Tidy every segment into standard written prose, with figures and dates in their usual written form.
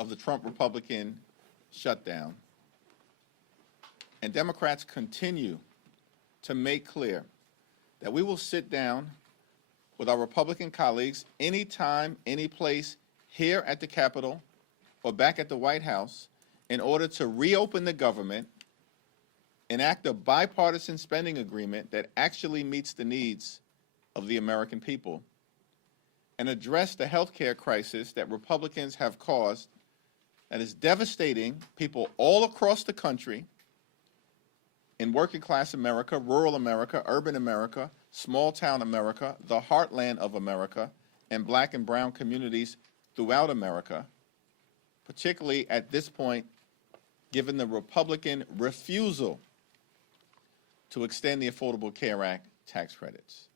of the Trump Republican shutdown. And Democrats continue to make clear that we will sit down with our Republican colleagues anytime, any place, here at the Capitol or back at the White House, in order to reopen the government, enact a bipartisan spending agreement that actually meets the needs of the American people, and address the health care crisis that Republicans have caused that is devastating people all across the country, in working class America, rural America, urban America, small town America, the heartland of America, and black and brown communities throughout America, particularly at this point, given the Republican refusal to extend the Affordable Care Act tax credits.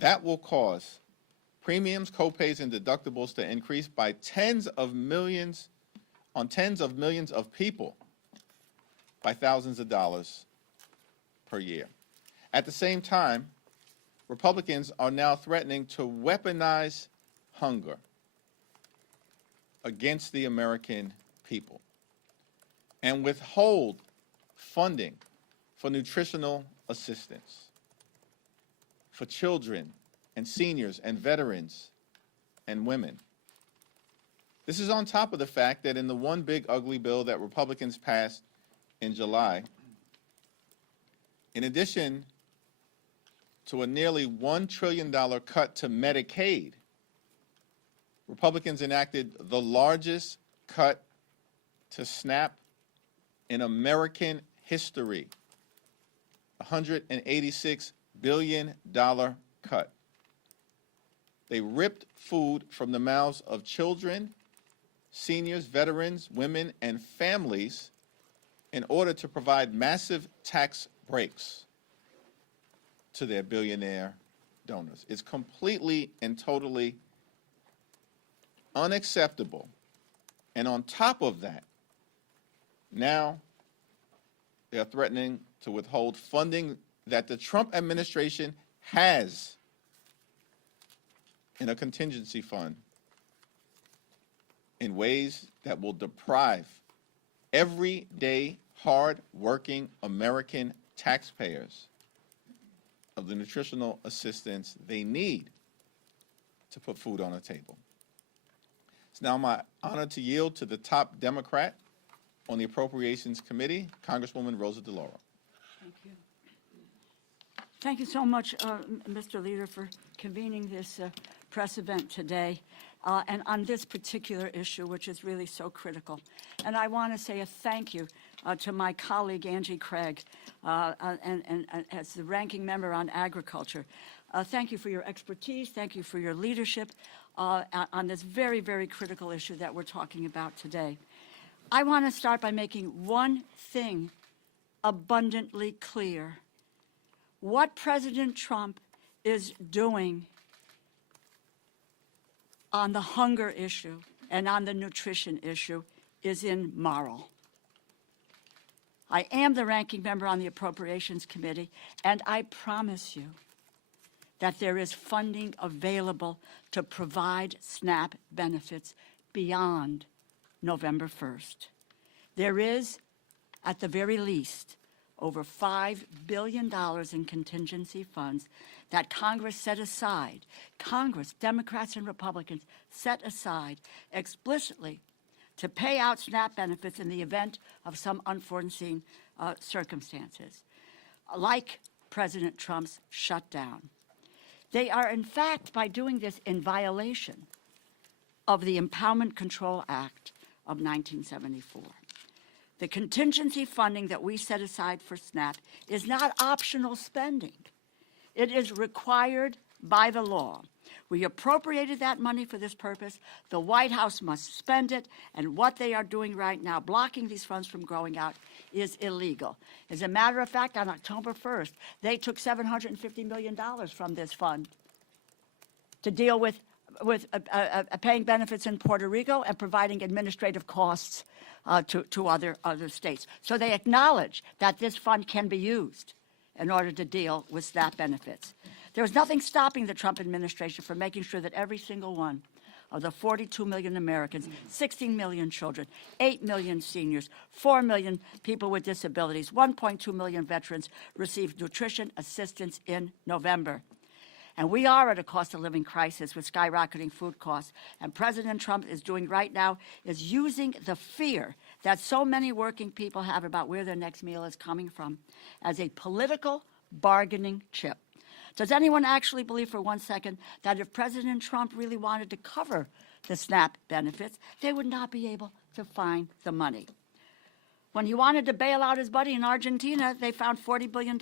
That will cause premiums, copays, and deductibles to increase by tens of millions of people by thousands of dollars per year. At the same time, Republicans are now threatening to weaponize hunger against the American people and withhold funding for nutritional assistance for children and seniors and veterans and women. This is on top of the fact that in the one big ugly bill that Republicans passed in July, in addition to a nearly $1 trillion cut to Medicaid, Republicans enacted the largest cut to SNAP in American history, a $186 billion cut. They ripped food from the mouths of children, seniors, veterans, women, and families in order to provide massive tax breaks to their billionaire donors. It's completely and totally unacceptable. And on top of that, now they're threatening to withhold funding that the Trump administration has in a contingency fund in ways that will deprive everyday, hard-working American taxpayers of the nutritional assistance they need to put food on the table. It's now my honor to yield to the top Democrat on the Appropriations Committee, Congresswoman Rosa DeLauro. Thank you. Thank you so much, Mr. Leader, for convening this press event today and on this particular issue, which is really so critical. And I want to say a thank you to my colleague, Angie Craig, and as the ranking member on agriculture. Thank you for your expertise. Thank you for your leadership on this very, very critical issue that we're talking about today. I want to start by making one thing abundantly clear. What President Trump is doing on the hunger issue and on the nutrition issue is immoral. I am the ranking member on the Appropriations Committee, and I promise you that there is funding available to provide SNAP benefits beyond November 1st. There is, at the very least, over $5 billion in contingency funds that Congress set aside. Congress, Democrats and Republicans, set aside explicitly to pay out SNAP benefits in the event of some unforeseen circumstances, like President Trump's shutdown. They are, in fact, by doing this, in violation of the Empowerment Control Act of 1974. The contingency funding that we set aside for SNAP is not optional spending. It is required by the law. We appropriated that money for this purpose. The White House must spend it, and what they are doing right now, blocking these funds from going out, is illegal. As a matter of fact, on October 1st, they took $750 million from this fund to deal with paying benefits in Puerto Rico and providing administrative costs to other states. So they acknowledge that this fund can be used in order to deal with SNAP benefits. There's nothing stopping the Trump administration from making sure that every single one of the 42 million Americans, 16 million children, 8 million seniors, 4 million people with disabilities, 1.2 million veterans received nutrition assistance in November. And we are at a cost of living crisis with skyrocketing food costs. And President Trump is doing right now is using the fear that so many working people have about where their next meal is coming from as a political bargaining chip. Does anyone actually believe for 1 second that if President Trump really wanted to cover the SNAP benefits, they would not be able to find the money? When he wanted to bail out his buddy in Argentina, they found $40 billion.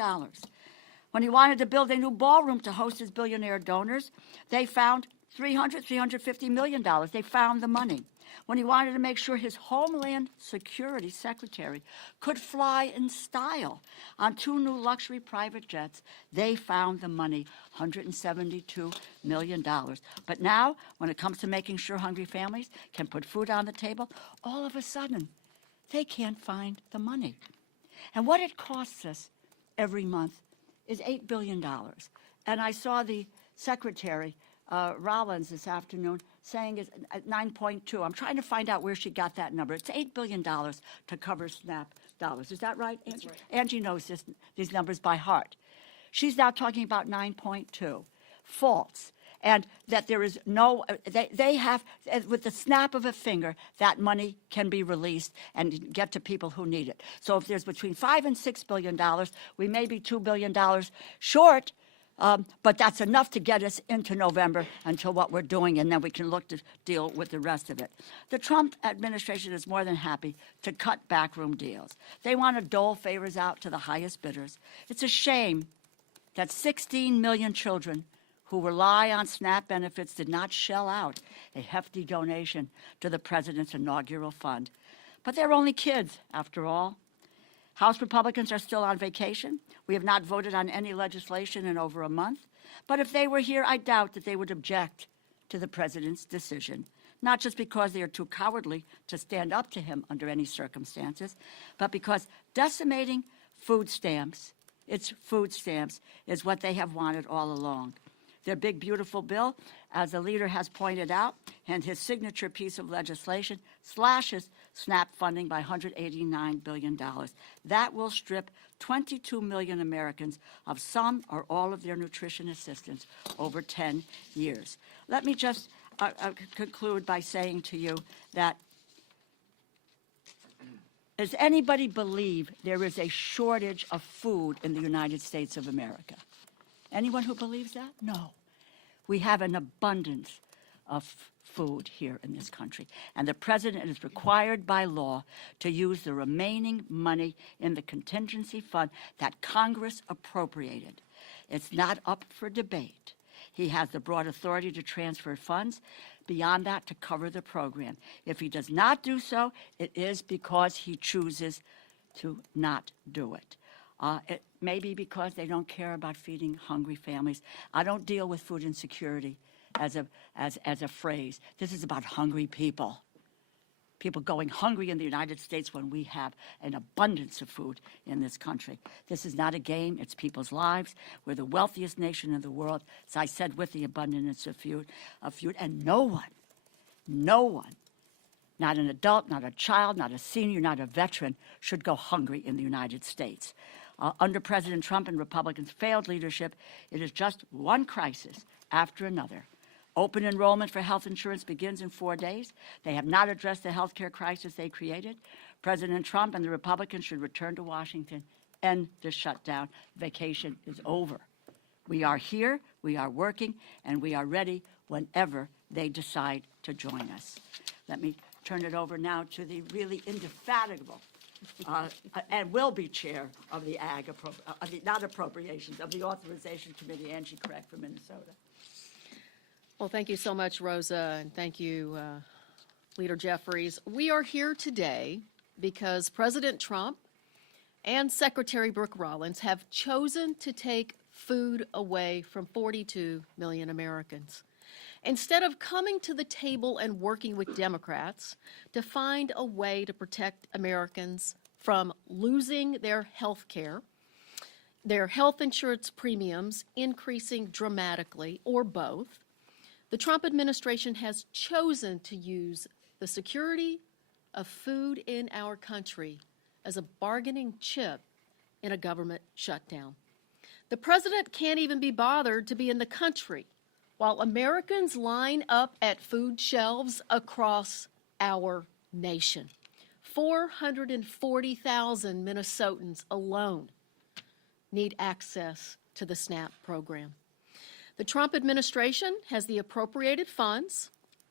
When he wanted to build a new ballroom to host his billionaire donors, they found $350 million. They found the money. When he wanted to make sure his Homeland Security Secretary could fly in style on 2 new luxury private jets, they found the money, $172 million. But now, when it comes to making sure hungry families can put food on the table, all of a sudden, they can't find the money. And what it costs us every month is $8 billion. And I saw the Secretary, Rollins, this afternoon saying it's at 9.2. I'm trying to find out where she got that number. It's $8 billion to cover SNAP dollars. Is that right, Angie? That's right. Angie knows these numbers by heart. She's now talking about 9.2. False. And that there is no, they have, with the snap of a finger, that money can be released and get to people who need it. So if there's between $5 and $6 billion, we may be $2 billion short, but that's enough to get us into November until what we're doing, and then we can look to deal with the rest of it. The Trump administration is more than happy to cut backroom deals. They want to dole favors out to the highest bidders. It's a shame that 16 million children who rely on SNAP benefits did not shell out a hefty donation to the president's inaugural fund. But they're only kids, after all. House Republicans are still on vacation. We have not voted on any legislation in over a month. But if they were here, I doubt that they would object to the president's decision, not just because they are too cowardly to stand up to him under any circumstances, but because decimating food stamps, its food stamps, is what they have wanted all along. Their big, beautiful bill, as the leader has pointed out, and his signature piece of legislation slashes SNAP funding by $189 billion. That will strip 22 million Americans of some or all of their nutrition assistance over 10 years. Let me just conclude by saying to you that does anybody believe there is a shortage of food in the United States of America? Anyone who believes that? No. We have an abundance of food here in this country. And the president is required by law to use the remaining money in the contingency fund that Congress appropriated. It's not up for debate. He has the broad authority to transfer funds beyond that to cover the program. If he does not do so, it is because he chooses to not do it. It may be because they don't care about feeding hungry families. I don't deal with food insecurity as a phrase. This is about hungry people. People going hungry in the United States when we have an abundance of food in this country. This is not a game. It's people's lives. We're the wealthiest nation in the world, as I said, with the abundance of food. And no one, not an adult, not a child, not a senior, not a veteran, should go hungry in the United States. Under President Trump and Republicans' failed leadership, it is just one crisis after another. Open enrollment for health insurance begins in 4 days. They have not addressed the health care crisis they created. President Trump and the Republicans should return to Washington, end the shutdown. Vacation is over. We are here, we are working, and we are ready whenever they decide to join us. Let me turn it over now to the really indefatigable and will be chair of the not appropriations, of the Authorization Committee, Angie Craig from Minnesota. Well, thank you so much, Rosa, and thank you, Leader Jeffries. We are here today because President Trump and Secretary Brooke Rollins have chosen to take food away from 42 million Americans. Instead of coming to the table and working with Democrats to find a way to protect Americans from losing their health care, their health insurance premiums increasing dramatically, or both, The Trump administration has chosen to use the security of food in our country as a bargaining chip in a government shutdown. The president can't even be bothered to be in the country while Americans line up at food shelves across our nation. 440,000 Minnesotans alone need access to the SNAP program. The Trump administration has the appropriated funds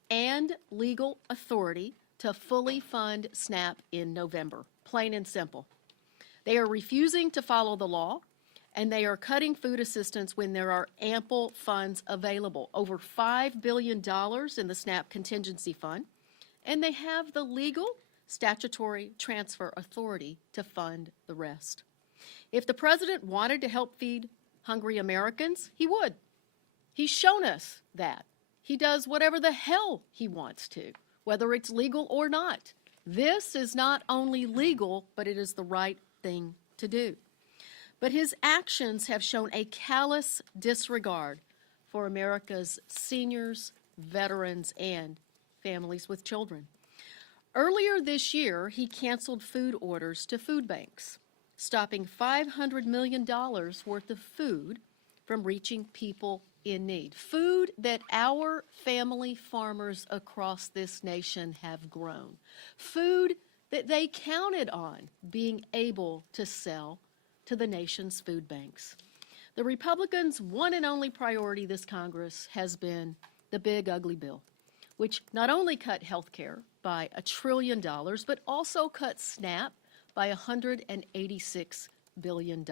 and legal authority to fully fund SNAP in November, plain and simple. They are refusing to follow the law, and they are cutting food assistance when there are ample funds available, over $5 billion in the SNAP contingency fund, and they have the legal statutory transfer authority to fund the rest. If the president wanted to help feed hungry Americans, he would. He's shown us that. He does whatever the hell he wants to, whether it's legal or not. This is not only legal, but it is the right thing to do. But his actions have shown a callous disregard for America's seniors, veterans, and families with children. Earlier this year, he canceled food orders to food banks, stopping $500 million worth of food from reaching people in need. Food that our family farmers across this nation have grown. Food that they counted on being able to sell to the nation's food banks. The Republicans' one and only priority this Congress has been the big ugly bill, which not only cut health care by $1 trillion, but also cut SNAP by $186 billion,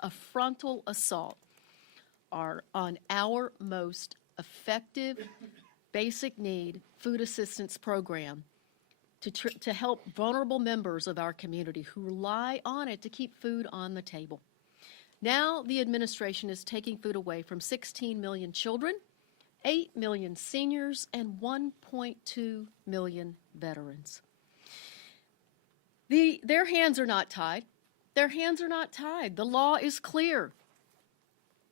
a frontal assault on our most effective basic need food assistance program to help vulnerable members of our community who rely on it to keep food on the table. Now the administration is taking food away from 16 million children, 8 million seniors, and 1.2 million veterans. Their hands are not tied. Their hands are not tied. The law is clear.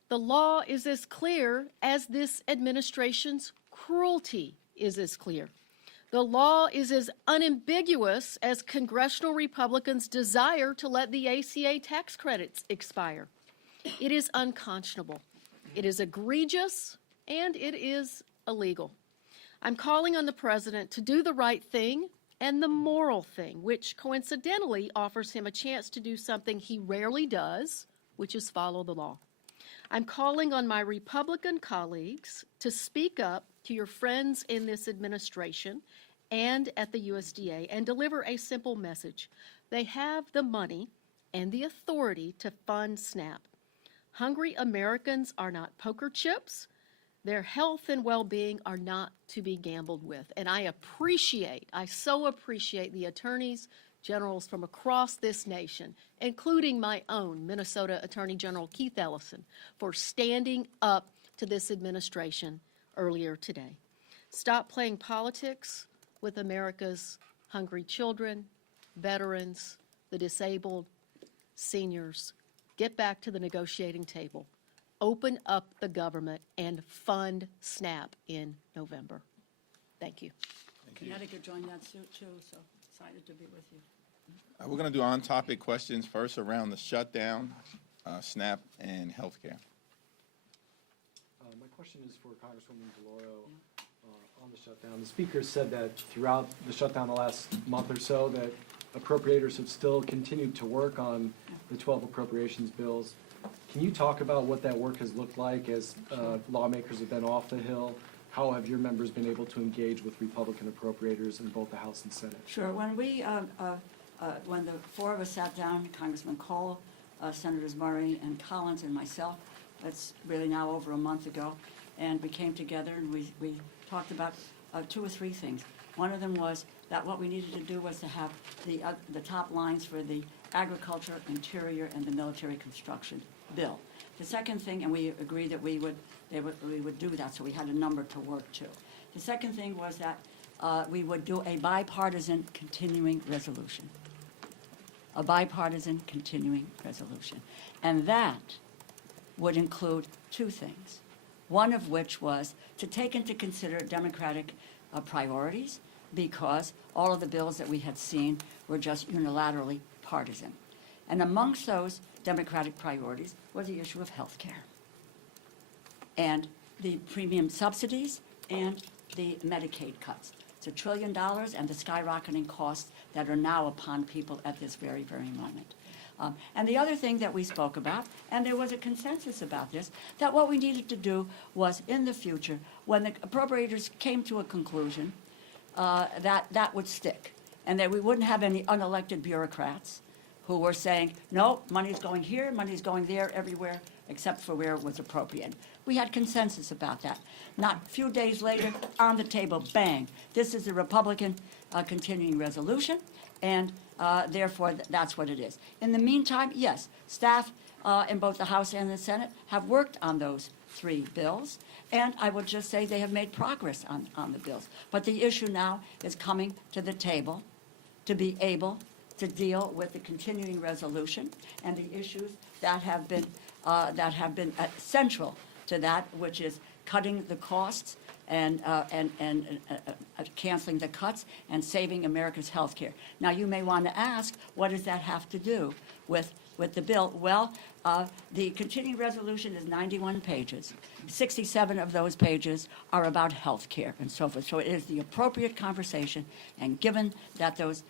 The law is as clear as this administration's cruelty is as clear. The law is as unambiguous as congressional Republicans' desire to let the ACA tax credits expire. It is unconscionable. It is egregious, and it is illegal. I'm calling on the president to do the right thing and the moral thing, which coincidentally offers him a chance to do something he rarely does, which is follow the law. I'm calling on my Republican colleagues to speak up to your friends in this administration and at the USDA and deliver a simple message. They have the money and the authority to fund SNAP. Hungry Americans are not poker chips. Their health and well-being are not to be gambled with. And I so appreciate the attorneys generals from across this nation, including my own Minnesota Attorney General Keith Ellison, for standing up to this administration earlier today. Stop playing politics with America's hungry children, veterans, the disabled, seniors. Get back to the negotiating table. Open up the government and fund SNAP in November. Thank you. Connecticut joined that suit too, so excited to be with you. We're going to do on-topic questions first around the shutdown, SNAP, and healthcare. My question is for Congresswoman DeLauro on the shutdown. The speaker said that throughout the shutdown the last month or so that appropriators have still continued to work on the 12 appropriations bills. Can you talk about what that work has looked like as lawmakers have been off the Hill? How have your members been able to engage with Republican appropriators in both the House and Senate? Sure. When when the four of us sat down, Congressman Cole, Senators Murray and Collins and myself, that's really now over a month ago, and we came together and we talked about 2 or 3 things. One of them was that what we needed to do was to have the top lines for the agriculture, interior, and the military construction bill. The second thing, and we agreed that we would do that, so we had a number to work to. The second thing was that we would do a bipartisan continuing resolution. A bipartisan continuing resolution. And that would include 2 things. one of which was to take into consider Democratic priorities, because all of the bills that we had seen were just unilaterally partisan. And amongst those Democratic priorities was the issue of health care and the premium subsidies and the Medicaid cuts. It's $1 trillion and the skyrocketing costs that are now upon people at this very, very moment. And the other thing that we spoke about, and there was a consensus about this, that what we needed to do was, in the future, when the appropriators came to a conclusion, that would stick, and that we wouldn't have any unelected bureaucrats who were saying, no, money's going here, money's going there, everywhere, except for where it was appropriate. We had consensus about that. Not a few days later, on the table, bang, this is a Republican continuing resolution, and therefore, that's what it is. In the meantime, yes, staff in both the House and the Senate have worked on those 3 bills, and I would just say they have made progress on the bills. But the issue now is coming to the table to be able to deal with the continuing resolution and the issues that have been central to that, which is cutting the costs and canceling the cuts and saving America's health care. Now, you may want to ask, what does that have to do with the bill? Well, the continuing resolution is 91 pages. 67 of those pages are about health care and so forth. So it is the appropriate conversation, and given that those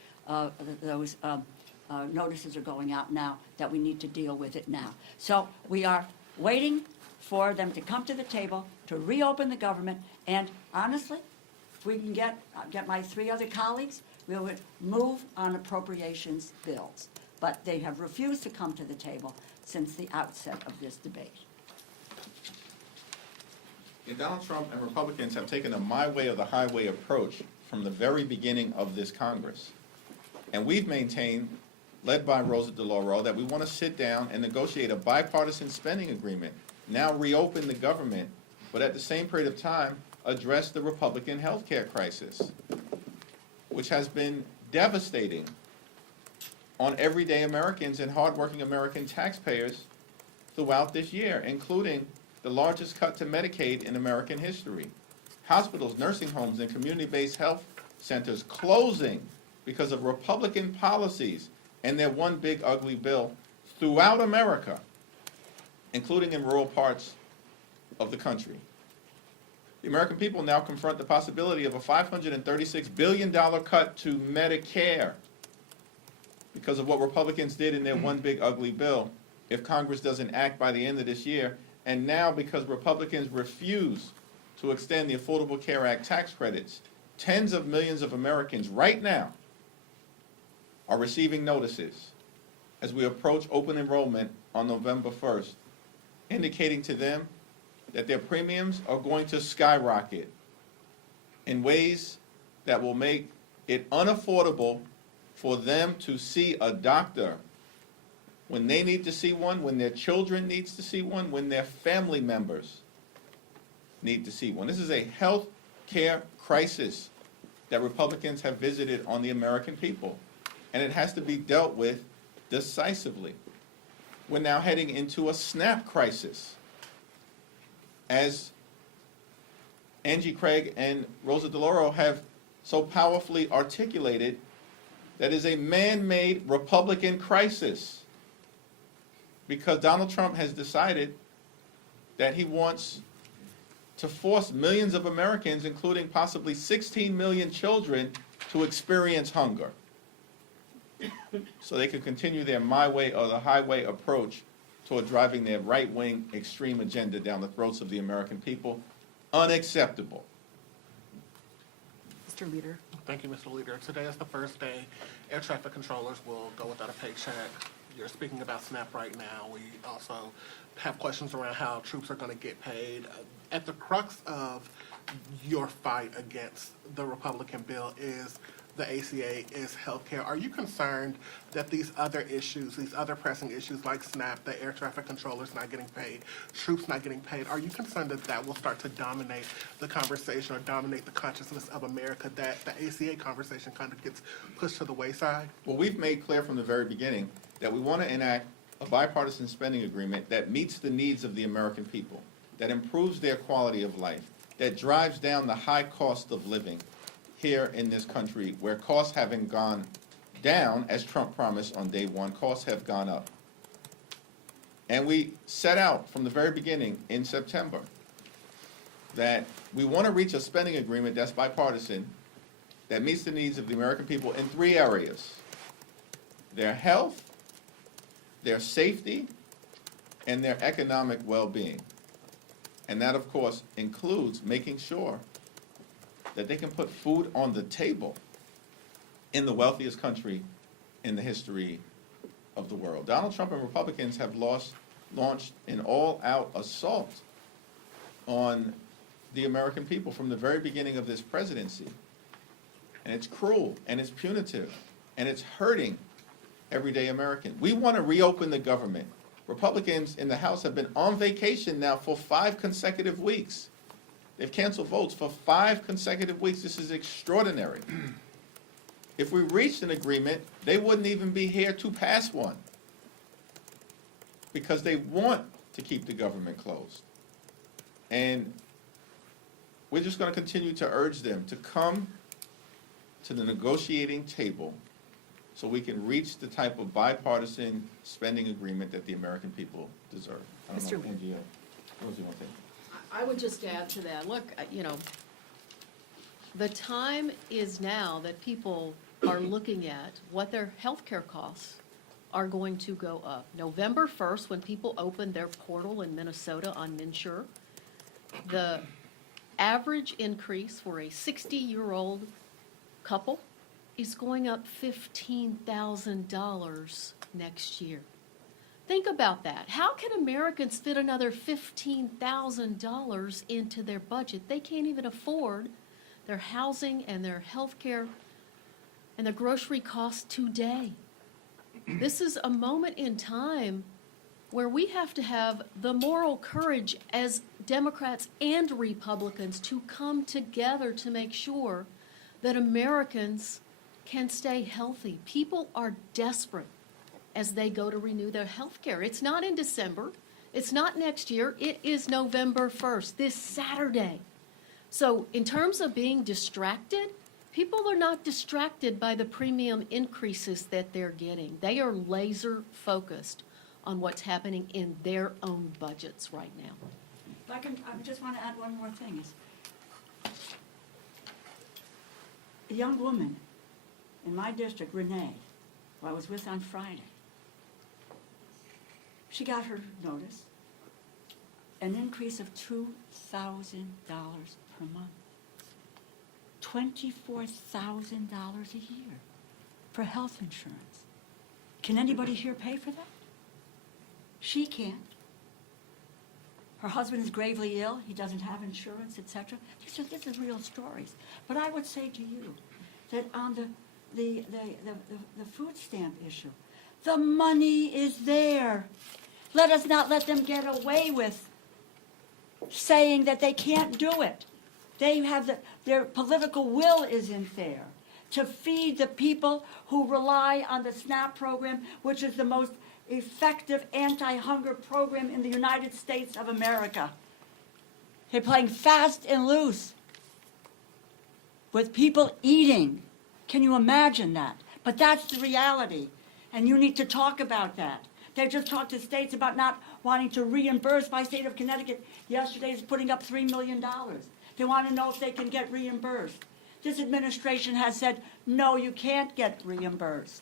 notices are going out now, that we need to deal with it now. So we are waiting for them to come to the table to reopen the government, and honestly, if we can get my 3 other colleagues, we will move on appropriations bills. But they have refused to come to the table since the outset of this debate. And Donald Trump and Republicans have taken a my way or the highway approach from the very beginning of this Congress. And we've maintained, led by Rosa DeLauro, that we want to sit down and negotiate a bipartisan spending agreement, now reopen the government, but at the same period of time, address the Republican health care crisis, which has been devastating on everyday Americans and hardworking American taxpayers throughout this year, including the largest cut to Medicaid in American history. Hospitals, nursing homes, and community-based health centers closing because of Republican policies and their one big ugly bill throughout America, including in rural parts of the country. The American people now confront the possibility of a $536 billion cut to Medicare because of what Republicans did in their one big ugly bill if Congress doesn't act by the end of this year, and now because Republicans refuse to extend the Affordable Care Act tax credits. Tens of millions of Americans right now are receiving notices as we approach open enrollment on November 1st, indicating to them that their premiums are going to skyrocket in ways that will make it unaffordable for them to see a doctor when they need to see one, when their children needs to see one, when their family members need to see one. This is a health care crisis that Republicans have visited on the American people, and it has to be dealt with decisively. We're now heading into a SNAP crisis. As Angie Craig and Rosa DeLauro have so powerfully articulated, that is a man-made Republican crisis, because Donald Trump has decided that he wants to force millions of Americans, including possibly 16 million children, to experience hunger so they can continue their my way or the highway approach toward driving their right-wing extreme agenda down the throats of the American people. Unacceptable. Mr. Leader. Thank you, Mr. Leader. Today is the first day air traffic controllers will go without a paycheck. You're speaking about SNAP right now. We also have questions around how troops are going to get paid. At the crux of your fight against the Republican bill is the ACA, is healthcare. Are you concerned that these other issues, these other pressing issues like SNAP, the air traffic controllers not getting paid, troops not getting paid, are you concerned that that will start to dominate the conversation or dominate the consciousness of America, that the ACA conversation kind of gets pushed to the wayside? Well, we've made clear from the very beginning that we want to enact a bipartisan spending agreement that meets the needs of the American people. that improves their quality of life, that drives down the high cost of living here in this country, where costs haven't gone down, as Trump promised on day one, costs have gone up. And we set out from the very beginning in September that we want to reach a spending agreement that's bipartisan, that meets the needs of the American people in 3 areas: their health, their safety, and their economic well-being. And that, of course, includes making sure that they can put food on the table in the wealthiest country in the history of the world. Donald Trump and Republicans have launched an all-out assault on the American people from the very beginning of this presidency. And it's cruel, and it's punitive, and it's hurting everyday American. We want to reopen the government. Republicans in the House have been on vacation now for 5 consecutive weeks. They've canceled votes for 5 consecutive weeks. This is extraordinary. If we reached an agreement, they wouldn't even be here to pass one, because they want to keep the government closed. And we're just going to continue to urge them to come to the negotiating table so we can reach the type of bipartisan spending agreement that the American people deserve. I don't know, Mr. Angie, what was you want to say? I would just add to that, look, the time is now that people are looking at what their healthcare costs are going to go up. November 1st, when people opened their portal in Minnesota on MNsure, the average increase for a 60-year-old couple is going up $15,000 next year. Think about that. How can Americans fit another $15,000 into their budget? They can't even afford their housing and their health care and their grocery costs today. This is a moment in time where we have to have the moral courage as Democrats and Republicans to come together to make sure that Americans can stay healthy. People are desperate as they go to renew their health care. It's not in December. It's not next year. It is November 1st, this Saturday. So in terms of being distracted, people are not distracted by the premium increases that they're getting. They are laser focused on what's happening in their own budgets right now. If I just want to add one more thing. A young woman in my district, Renee, who I was with on Friday, she got her notice, an increase of $2,000 per month. $24,000 a year for health insurance. Can anybody here pay for that? She can't. Her husband is gravely ill. He doesn't have insurance, etc. These are real stories. But I would say to you that on the food stamp issue, the money is there. Let us not let them get away with saying that they can't do it. They have their political will isn't there to feed the people who rely on the SNAP program, which is the most effective anti-hunger program in the United States of America. They're playing fast and loose with people eating. Can you imagine that? But that's the reality, and you need to talk about that. They just talked to states about not wanting to reimburse. My state of Connecticut yesterday is putting up $3 million. They want to know if they can get reimbursed. This administration has said, no, you can't get reimbursed.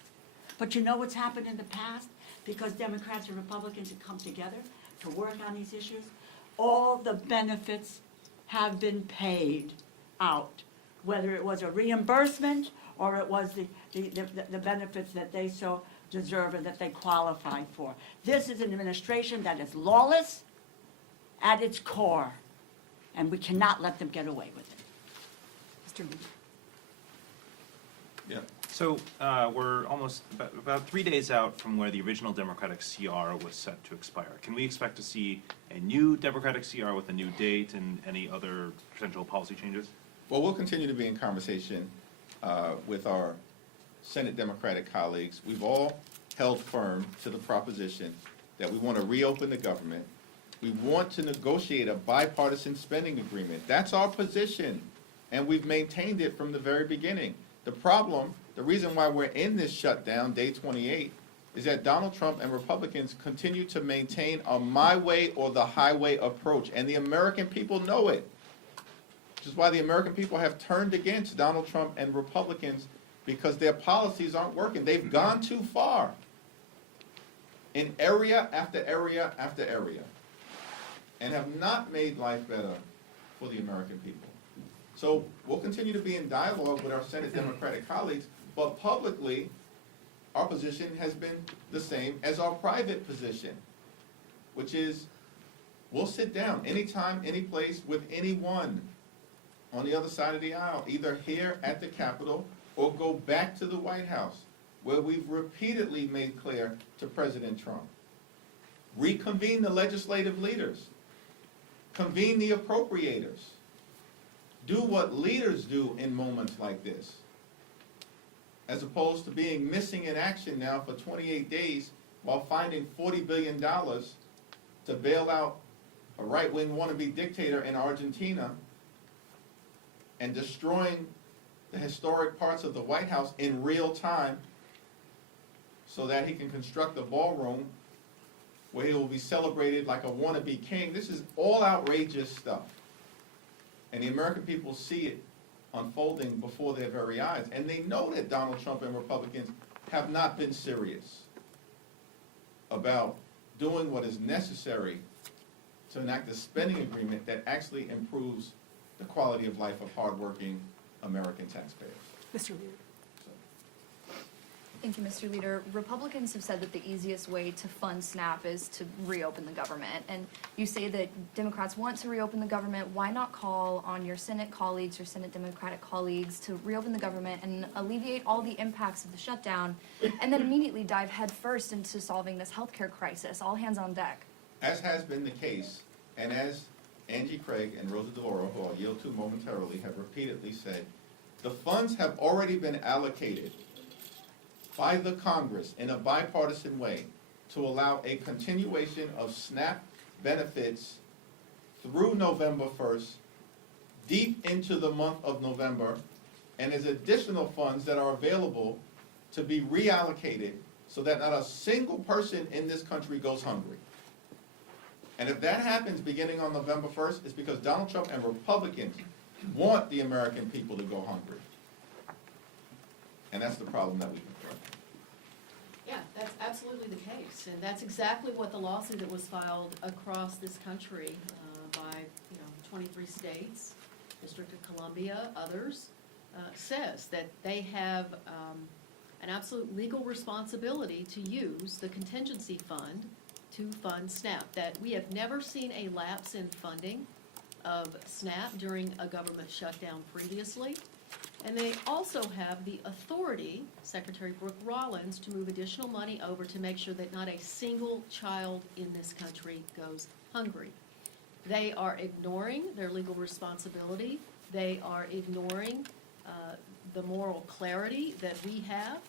But you know what's happened in the past? Because Democrats and Republicans have come together to work on these issues, all the benefits have been paid out, whether it was a reimbursement or it was the benefits that they so deserve and that they qualify for. This is an administration that is lawless at its core, and we cannot let them get away with it. Mr. Lee. Yeah. So we're almost about 3 days out from where the original Democratic CR was set to expire. Can we expect to see a new Democratic CR with a new date and any other potential policy changes? Well, we'll continue to be in conversation with our Senate Democratic colleagues. We've all held firm to the proposition that we want to reopen the government, We want to negotiate a bipartisan spending agreement. That's our position, and we've maintained it from the very beginning. The problem, the reason why we're in this shutdown, day 28, is that Donald Trump and Republicans continue to maintain a my way or the highway approach, and the American people know it. Which is why the American people have turned against Donald Trump and Republicans, because their policies aren't working. They've gone too far in area after area after area, and have not made life better for the American people. So we'll continue to be in dialogue with our Senate Democratic colleagues, but publicly, our position has been the same as our private position, which is we'll sit down anytime, any place with anyone on the other side of the aisle, either here at the Capitol or go back to the White House, where we've repeatedly made clear to President Trump. Reconvene the legislative leaders. Convene the appropriators. Do what leaders do in moments like this, as opposed to being missing in action now for 28 days while finding $40 billion to bail out a right-wing wannabe dictator in Argentina and destroying the historic parts of the White House in real time so that he can construct a ballroom where he will be celebrated like a wannabe king. This is all outrageous stuff. And the American people see it unfolding before their very eyes. And they know that Donald Trump and Republicans have not been serious about doing what is necessary to enact a spending agreement that actually improves the quality of life of hardworking American taxpayers. Mr. Leader. Thank you, Mr. Leader. Republicans have said that the easiest way to fund SNAP is to reopen the government. And you say that Democrats want to reopen the government. Why not call on your Senate colleagues, your Senate Democratic colleagues, to reopen the government and alleviate all the impacts of the shutdown, and then immediately dive headfirst into solving this healthcare crisis? All hands on deck. As has been the case, and as Angie Craig and Rosa DeLauro, who I'll yield to momentarily, have repeatedly said, the funds have already been allocated by the Congress in a bipartisan way to allow a continuation of SNAP benefits through November 1st, deep into the month of November, and there's additional funds that are available to be reallocated so that not a single person in this country goes hungry. And if that happens beginning on November 1st, it's because Donald Trump and Republicans want the American people to go hungry. And that's the problem that we confront. Yeah, that's absolutely the case, and that's exactly what the lawsuit that was filed across this country by 23 states, District of Columbia, others, says that they have an absolute legal responsibility to use the contingency fund to fund SNAP. That we have never seen a lapse in funding of SNAP during a government shutdown previously. And they also have the authority, Secretary Brooke Rollins, to move additional money over to make sure that not a single child in this country goes hungry. They are ignoring their legal responsibility. They are ignoring the moral clarity that we have,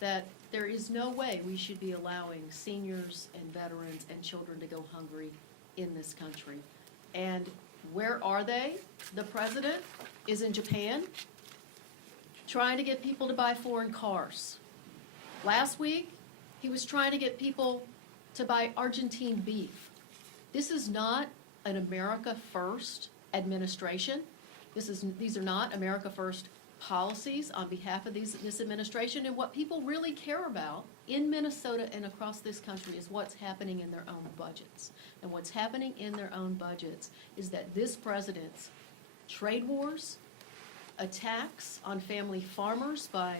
that there is no way we should be allowing seniors and veterans and children to go hungry in this country. And where are they? The president is in Japan, trying to get people to buy foreign cars. Last week, he was trying to get people to buy Argentine beef. This is not an America First administration. These are not America First policies on behalf of this administration. And what people really care about in Minnesota and across this country is what's happening in their own budgets. And what's happening in their own budgets is that this president's trade wars, attacks on family farmers by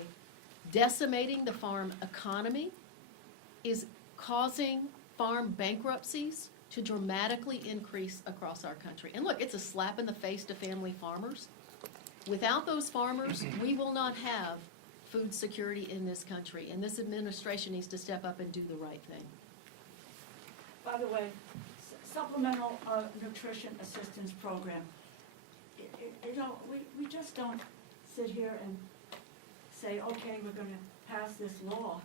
decimating the farm economy, is causing farm bankruptcies to dramatically increase across our country. And look, it's a slap in the face to family farmers. Without those farmers, we will not have food security in this country, and this administration needs to step up and do the right thing. By the way, supplemental nutrition assistance program. We just don't sit here and say, okay, we're going to pass this law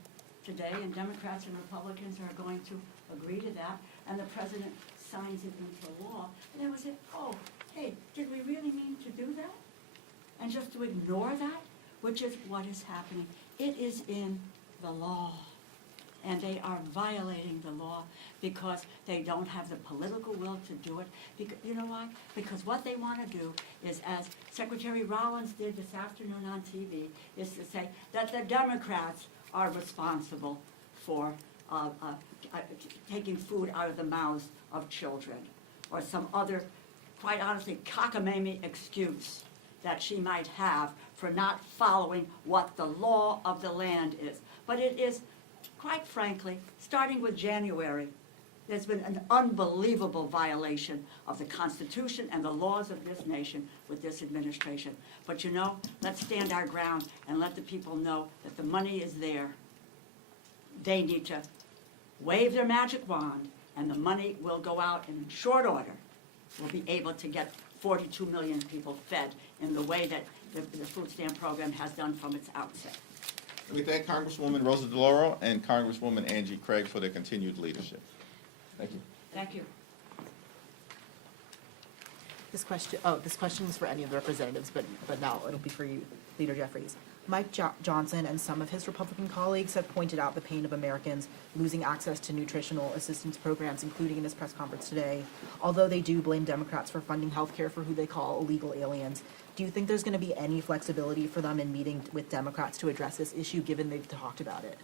today, and Democrats and Republicans are going to agree to that, and the president signs it into law, and then we say, oh, hey, did we really mean to do that? And just to ignore that, which is what is happening. It is in the law. And they are violating the law because they don't have the political will to do it. Because, you know why? Because what they want to do is, as Secretary Rollins did this afternoon on TV, is to say that the Democrats are responsible for taking food out of the mouths of children, or some other, quite honestly, cockamamie excuse that she might have for not following what the law of the land is. But it is, quite frankly, starting with January, there's been an unbelievable violation of the Constitution and the laws of this nation with this administration. But you know, let's stand our ground and let the people know that the money is there. They need to wave their magic wand, and the money will go out in short order. We'll be able to get 42 million people fed in the way that the food stamp program has done from its outset. We thank Congresswoman Rosa DeLauro and Congresswoman Angie Craig for their continued leadership. Thank you. Thank you. This question is for any of the representatives, but now it'll be for you, Leader Jeffries. Mike Johnson and some of his Republican colleagues have pointed out the pain of Americans losing access to nutritional assistance programs, including in his press conference today, although they do blame Democrats for funding health care for who they call illegal aliens. Do you think there's going to be any flexibility for them in meeting with Democrats to address this issue, given they've talked about it?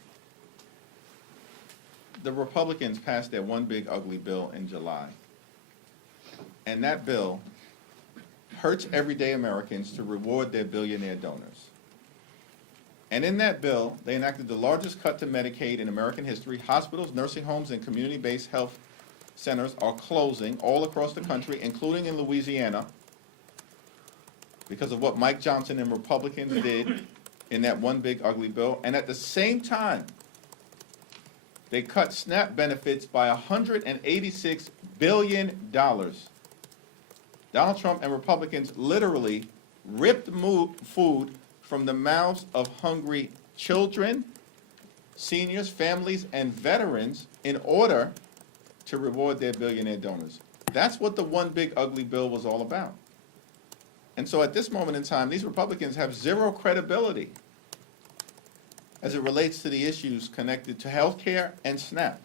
The Republicans passed their one big ugly bill in July. And that bill hurts everyday Americans to reward their billionaire donors. And in that bill, they enacted the largest cut to Medicaid in American history. Hospitals, nursing homes, and community-based health centers are closing all across the country, including in Louisiana, because of what Mike Johnson and Republicans did in that one big ugly bill. And at the same time, they cut SNAP benefits by $186 billion. Donald Trump and Republicans literally ripped food from the mouths of hungry children, seniors, families, and veterans in order to reward their billionaire donors. That's what the one big ugly bill was all about. And so at this moment in time, these Republicans have zero credibility as it relates to the issues connected to health care and SNAP.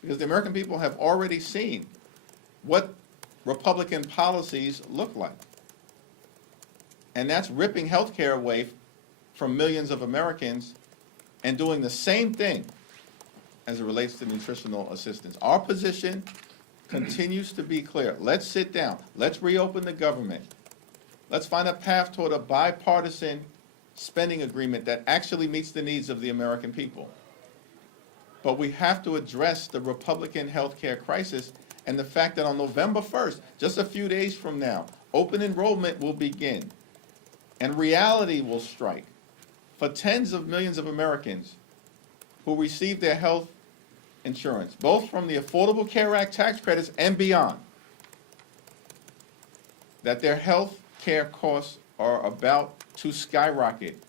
Because the American people have already seen what Republican policies look like. And that's ripping health care away from millions of Americans and doing the same thing as it relates to nutritional assistance. Our position continues to be clear. Let's sit down. Let's reopen the government. Let's find a path toward a bipartisan spending agreement that actually meets the needs of the American people. But we have to address the Republican health care crisis and the fact that on November 1st, just a few days from now, open enrollment will begin and reality will strike for tens of millions of Americans who receive their health insurance, both from the Affordable Care Act tax credits and beyond, that their health care costs are about to skyrocket,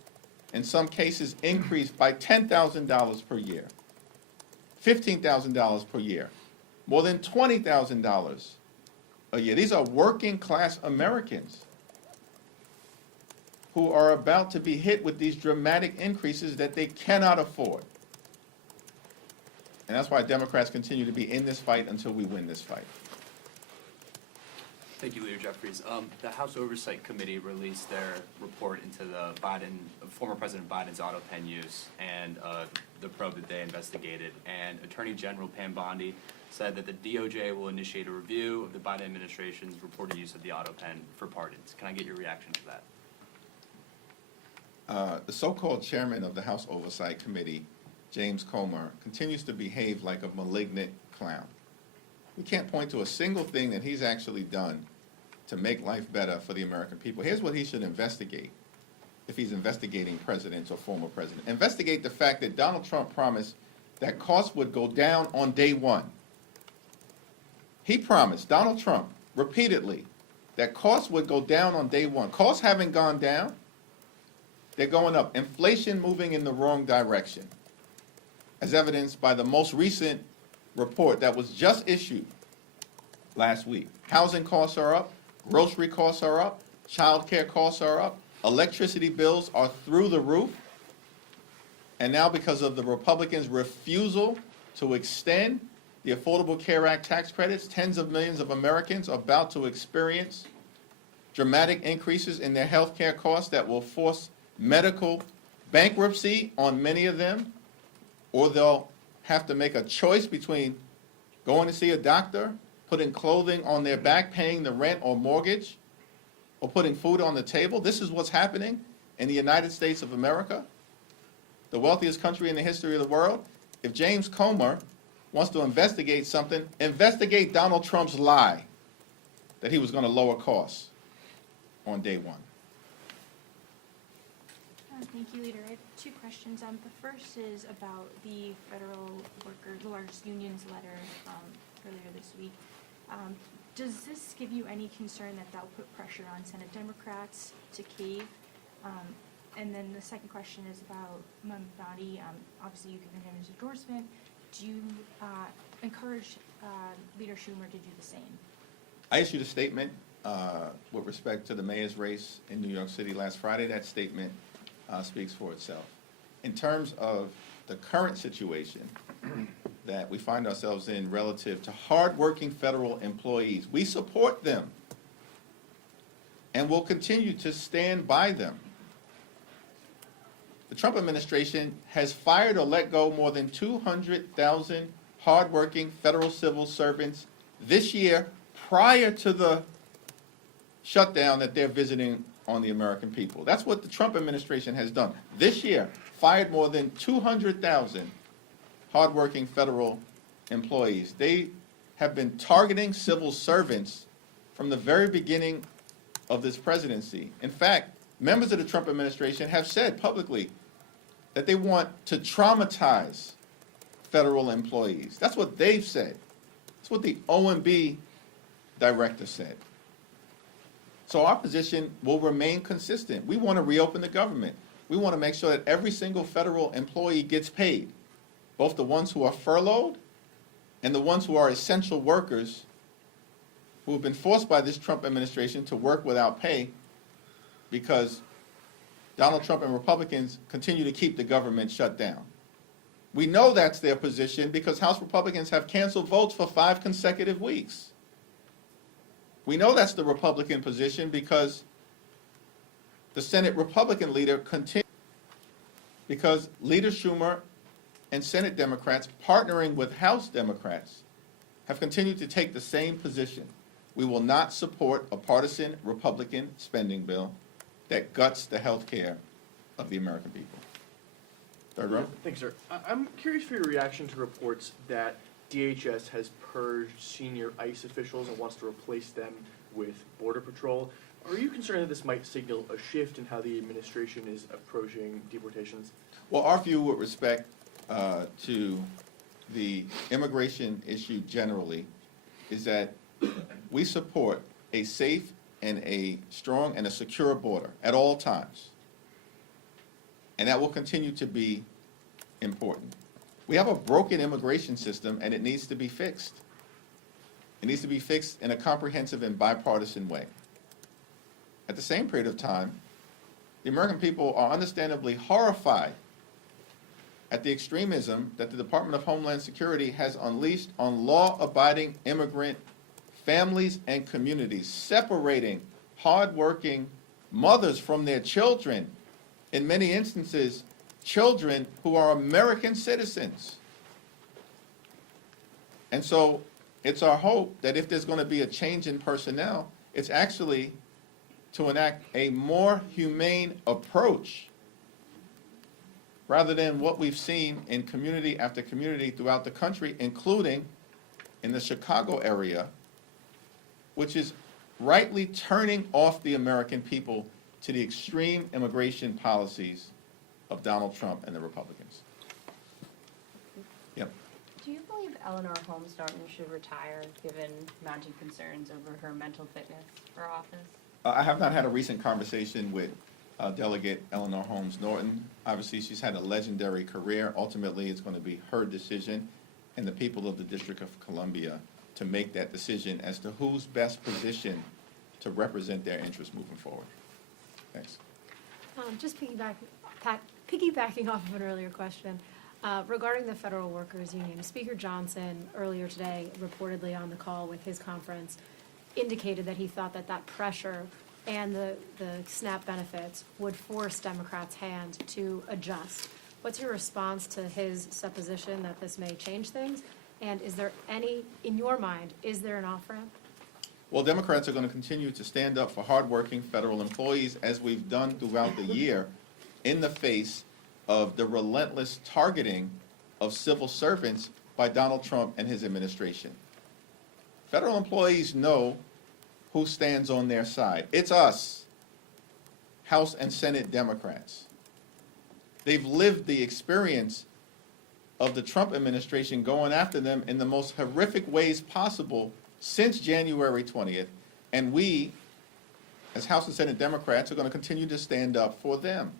in some cases increase by $10,000 per year, $15,000 per year, more than $20,000 a year. These are working class Americans who are about to be hit with these dramatic increases that they cannot afford. And that's why Democrats continue to be in this fight until we win this fight. Thank you, Leader Jeffries. The House Oversight Committee released their report into the former President Biden's auto pen use and the probe that they investigated. And Attorney General Pam Bondi said that the DOJ will initiate a review of the Biden administration's reported use of the auto pen for pardons. Can I get your reaction to that? The so-called chairman of the House Oversight Committee, James Comer, continues to behave like a malignant clown. We can't point to a single thing that he's actually done to make life better for the American people. Here's what he should investigate if he's investigating presidents or former presidents. Investigate the fact that Donald Trump promised that costs would go down on day one. He promised, Donald Trump, repeatedly, that costs would go down on day one. Costs haven't gone down. They're going up. Inflation moving in the wrong direction, as evidenced by the most recent report that was just issued last week. Housing costs are up, grocery costs are up, childcare costs are up, electricity bills are through the roof. And now because of the Republicans' refusal to extend the Affordable Care Act tax credits, tens of millions of Americans are about to experience dramatic increases in their health care costs that will force medical bankruptcy on many of them, or they'll have to make a choice between going to see a doctor, putting clothing on their back, paying the rent or mortgage, or putting food on the table. This is what's happening in the United States of America, the wealthiest country in the history of the world. If James Comer wants to investigate something, investigate Donald Trump's lie that he was going to lower costs on day one. Thank you, Leader. I have two questions. The first is about the federal workers, the largest unions letter earlier this week. Does this give you any concern that that'll put pressure on Senate Democrats to cave? And then the second question is about Mamdani. Obviously, you've given him his endorsement. Do you encourage Leader Schumer to do the same? I issued a statement with respect to the mayor's race in New York City last Friday. That statement speaks for itself. In terms of the current situation that we find ourselves in relative to hardworking federal employees, we support them and will continue to stand by them. The Trump administration has fired or let go more than 200,000 hardworking federal civil servants this year prior to the shutdown that they're visiting on the American people. That's what the Trump administration has done. This year, fired more than 200,000 hardworking federal employees. They have been targeting civil servants from the very beginning of this presidency. In fact, members of the Trump administration have said publicly that they want to traumatize federal employees. That's what they've said. That's what the OMB director said. So our position will remain consistent. We want to reopen the government. We want to make sure that every single federal employee gets paid, both the ones who are furloughed and the ones who are essential workers who have been forced by this Trump administration to work without pay because Donald Trump and Republicans continue to keep the government shut down. We know that's their position because House Republicans have canceled votes for 5 consecutive weeks. We know that's the Republican position because the Senate Republican leader because Leader Schumer and Senate Democrats, partnering with House Democrats, have continued to take the same position. We will not support a partisan Republican spending bill that guts the health care of the American people. Third row. Thanks, sir. I'm curious for your reaction to reports that DHS has purged senior ICE officials and wants to replace them with Border Patrol. Are you concerned that this might signal a shift in how the administration is approaching deportations? Well, our view with respect to the immigration issue generally is that we support a safe and a strong and a secure border at all times. And that will continue to be important. We have a broken immigration system and it needs to be fixed. It needs to be fixed in a comprehensive and bipartisan way. At the same period of time, the American people are understandably horrified at the extremism that the Department of Homeland Security has unleashed on law-abiding immigrant families and communities, separating hardworking mothers from their children, in many instances, children who are American citizens. And so it's our hope that if there's going to be a change in personnel, it's actually to enact a more humane approach rather than what we've seen in community after community throughout the country, including in the Chicago area, which is rightly turning off the American people to the extreme immigration policies of Donald Trump and the Republicans. Yep. Do you believe Eleanor Holmes Norton should retire, given mounting concerns over her mental fitness for office? I have not had a recent conversation with Delegate Eleanor Holmes Norton. Obviously, she's had a legendary career. Ultimately, it's going to be her decision, and the people of the District of Columbia to make that decision as to who's best positioned to represent their interests moving forward. Thanks. Just piggybacking off of an earlier question, regarding the Federal Workers Union, Speaker Johnson earlier today, reportedly on the call with his conference, indicated that he thought that that pressure and the SNAP benefits would force Democrats' hand to adjust. What's your response to his supposition that this may change things? And is there any, in your mind, is there an off-ramp? Well, Democrats are going to continue to stand up for hardworking federal employees, as we've done throughout the year, in the face of the relentless targeting of civil servants by Donald Trump and his administration. Federal employees know who stands on their side. It's us, House and Senate Democrats. They've lived the experience of the Trump administration going after them in the most horrific ways possible since January 20th, and we, as House and Senate Democrats, are going to continue to stand up for them.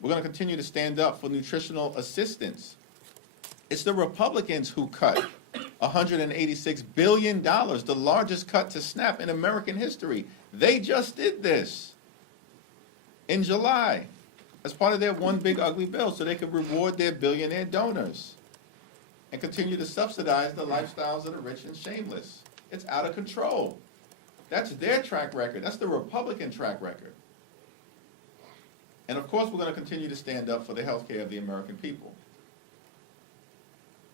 We're going to continue to stand up for nutritional assistance. It's the Republicans who cut $186 billion, the largest cut to SNAP in American history. They just did this in July as part of their one big ugly bill so they could reward their billionaire donors and continue to subsidize the lifestyles of the rich and shameless. It's out of control. That's their track record. That's the Republican track record. And of course, we're going to continue to stand up for the health care of the American people.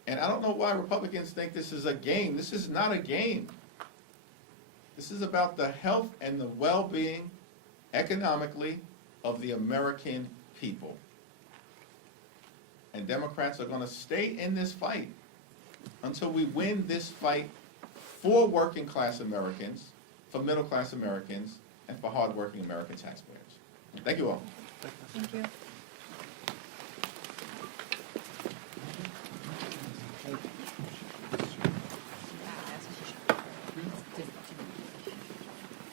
And I don't know why Republicans think this is a game. This is not a game. This is about the health and the well-being, economically, of the American people. And Democrats are going to stay in this fight until we win this fight for working class Americans, for middle class Americans, and for hardworking American taxpayers. Thank you all. Thank you.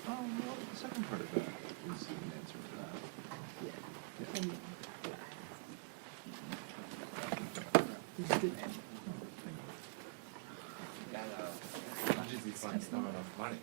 Oh, well, the second part of that is an answer to that. Usually find not enough money.